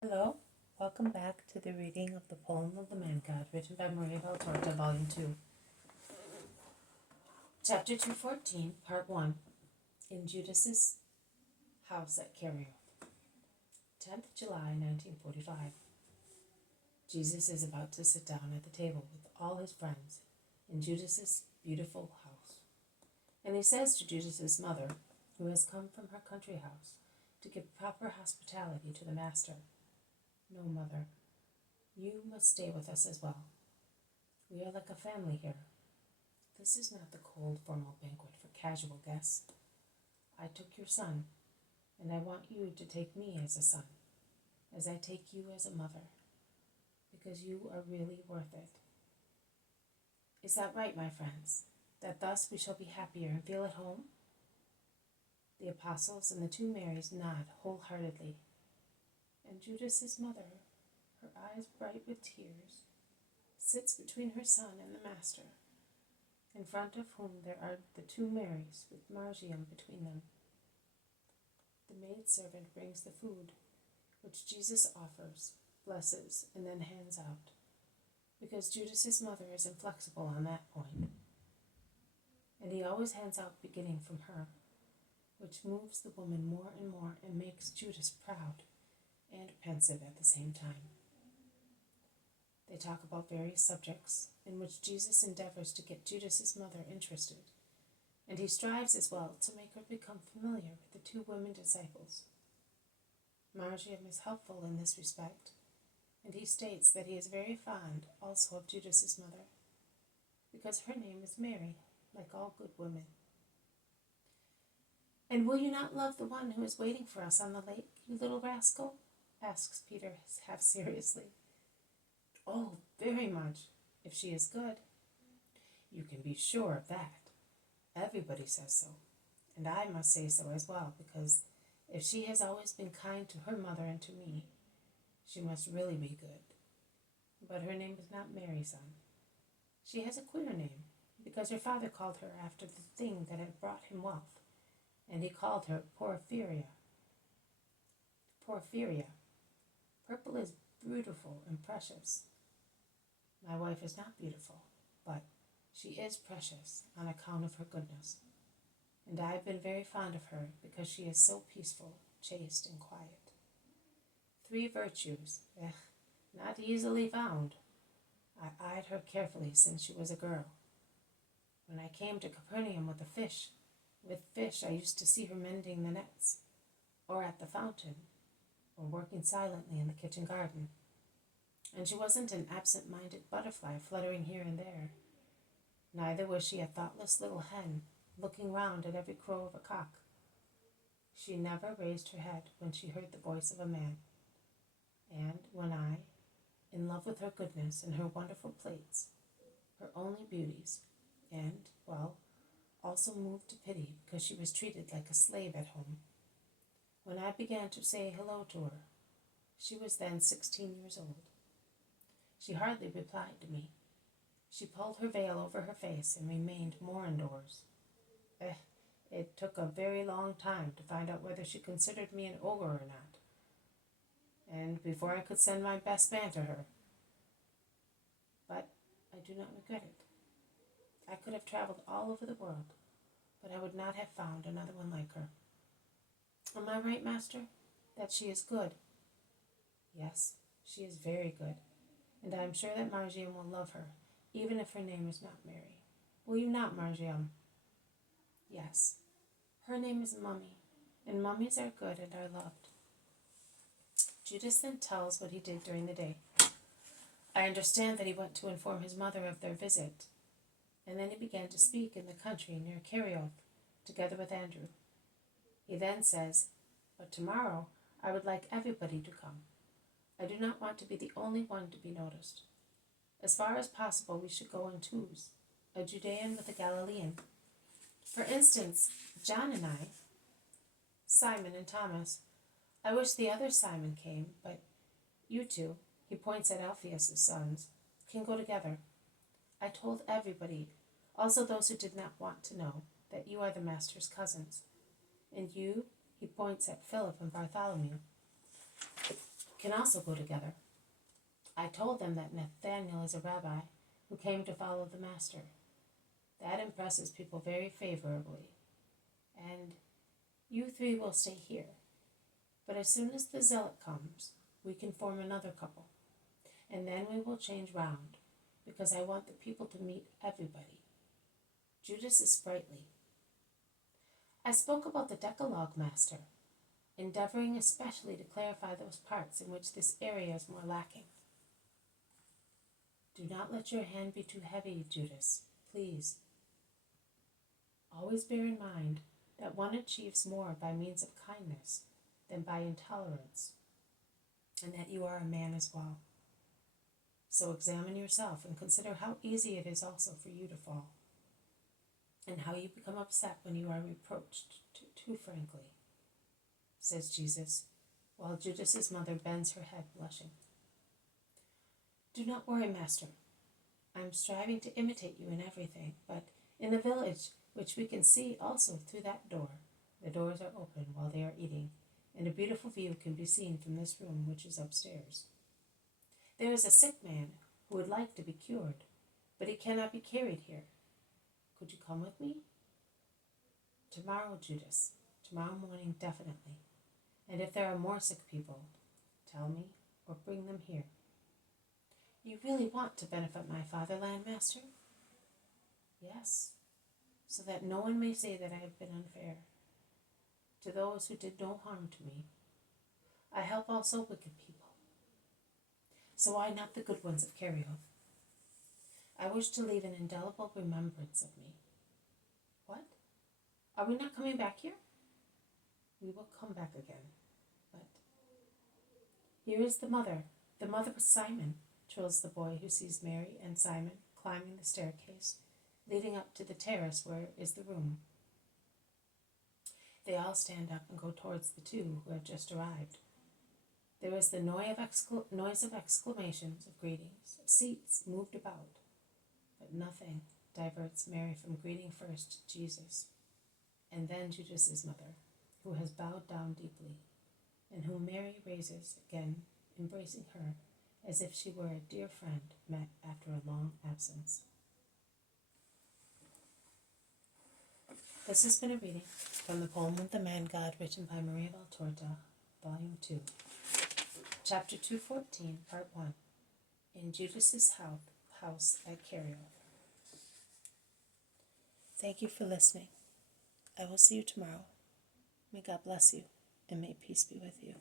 Hello, welcome back to the reading of the poem of the Man God, written by Maria Valtorta, Volume 2. Chapter 214, Part 1, in Judas's house at Kerioth. 10th July, 1945. Jesus is about to sit down at the table with all his friends in Judas's beautiful house. And he says to Judas's mother, who has come from her country house, to give proper hospitality to the master, "No, mother, you must stay with us as well. We are like a family here. This is not the cold, formal banquet for casual guests. I took your son, and I want you to take me as a son, as I take you as a mother, because you are really worth it. Is that right, my friends, that thus we shall be happier and feel at home?" The apostles and the two Marys nod wholeheartedly, and Judas's mother, her eyes bright with tears, sits between her son and the master, in front of whom there are the two Marys with Margium between them. The maidservant brings the food, which Jesus offers, blesses, and then hands out, because Judas's mother is inflexible on that point, and he always hands out beginning from her, which moves the woman more and more and makes Judas proud and pensive at the same time. They talk about various subjects in which Jesus endeavors to get Judas's mother interested, and he strives as well to make her become familiar with the two women disciples. Margium is helpful in this respect, and he states that he is very fond also of Judas's mother, because her name is Mary, like all good women. "And will you not love the one who is waiting for us on the lake, you little rascal?" asks Peter half seriously. "Oh, very much, if she is good." "You can be sure of that. Everybody says so, and I must say so as well, because if she has always been kind to her mother and to me, she must really be good. But her name is not Mary, son. She has a queer name, because her father called her after the thing that had brought him wealth, and he called her Porphyria. Porphyria. Purple is beautiful and precious. My wife is not beautiful, but she is precious on account of her goodness, and I have been very fond of her because she is so peaceful, chaste, and quiet. 3 virtues, not easily found. I eyed her carefully since she was a girl. When I came to Capernaum with fish, I used to see her mending the nets, or at the fountain, or working silently in the kitchen garden. And she wasn't an absent-minded butterfly fluttering here and there. Neither was she a thoughtless little hen, looking round at every crow of a cock. She never raised her head when she heard the voice of a man. And when I, in love with her goodness and her wonderful plates, her only beauties, and, well, also moved to pity because she was treated like a slave at home, when I began to say hello to her, she was then 16 years old. She hardly replied to me. She pulled her veil over her face and remained more indoors. It took a very long time to find out whether she considered me an ogre or not, and before I could send my best man to her. But I do not regret it. I could have traveled all over the world, but I would not have found another one like her. Am I right, master, that she is good?" "Yes, she is very good, and I am sure that Margium will love her, even if her name is not Mary. Will you not, Margium?" "Yes. Her name is Mummy, and mummies are good and are loved." Judas then tells what he did during the day. I understand that he went to inform his mother of their visit, and then he began to speak in the country near Kerioth, together with Andrew. He then says, "But tomorrow I would like everybody to come. I do not want to be the only one to be noticed. As far as possible, we should go in twos, a Judean with a Galilean. For instance, John and I, Simon and Thomas. I wish the other Simon came, but you two," he points at Alphaeus' sons, "can go together. I told everybody, also those who did not want to know, that you are the master's cousins. And you," he points at Philip and Bartholomew, can also go together. I told them that Nathanael is a rabbi who came to follow the Master. That impresses people very favorably. And you three will stay here. But as soon as the zealot comes, we can form another couple. And then we will change round, because I want the people to meet everybody. Judas is sprightly. I spoke about the Decalogue, Master, endeavoring especially to clarify those parts in which this area is more lacking. Do not let your hand be too heavy, Judas, please. Always bear in mind that one achieves more by means of kindness than by intolerance, and that you are a man as well. So examine yourself and consider how easy it is also for you to fall, and how you become upset when you are reproached too frankly, says Jesus, while Judas's mother bends her head blushing. Do not worry, Master. I am striving to imitate you in everything, but in the village, which we can see also through that door, the doors are open while they are eating, and a beautiful view can be seen from this room, which is upstairs. There is a sick man who would like to be cured, but he cannot be carried here. Could you come with me? Tomorrow, Judas. Tomorrow morning, definitely. And if there are more sick people, tell me or bring them here. You really want to benefit my fatherland, Master? Yes, so that no one may say that I have been unfair to those who did no harm to me. I help also wicked people. So why not the good ones of Kerioth? I wish to leave an indelible remembrance of me. What? Are we not coming back here? We will come back again, but... Here is the mother of Simon, trills the boy who sees Mary and Simon climbing the staircase, leading up to the terrace where is the room. They all stand up and go towards the two who have just arrived. There is the noise of exclamations, of greetings, of seats moved about, but nothing diverts Mary from greeting first Jesus, and then Judas's mother, who has bowed down deeply, and whom Mary raises again, embracing her as if she were a dear friend met after a long absence. This has been a reading from the poem of the Man God, written by Maria Valtorta, Volume 2, Chapter 214, Part 1, In Judas's House at Kerioth. Thank you for listening. I will see you tomorrow. May God bless you, and may peace be with you.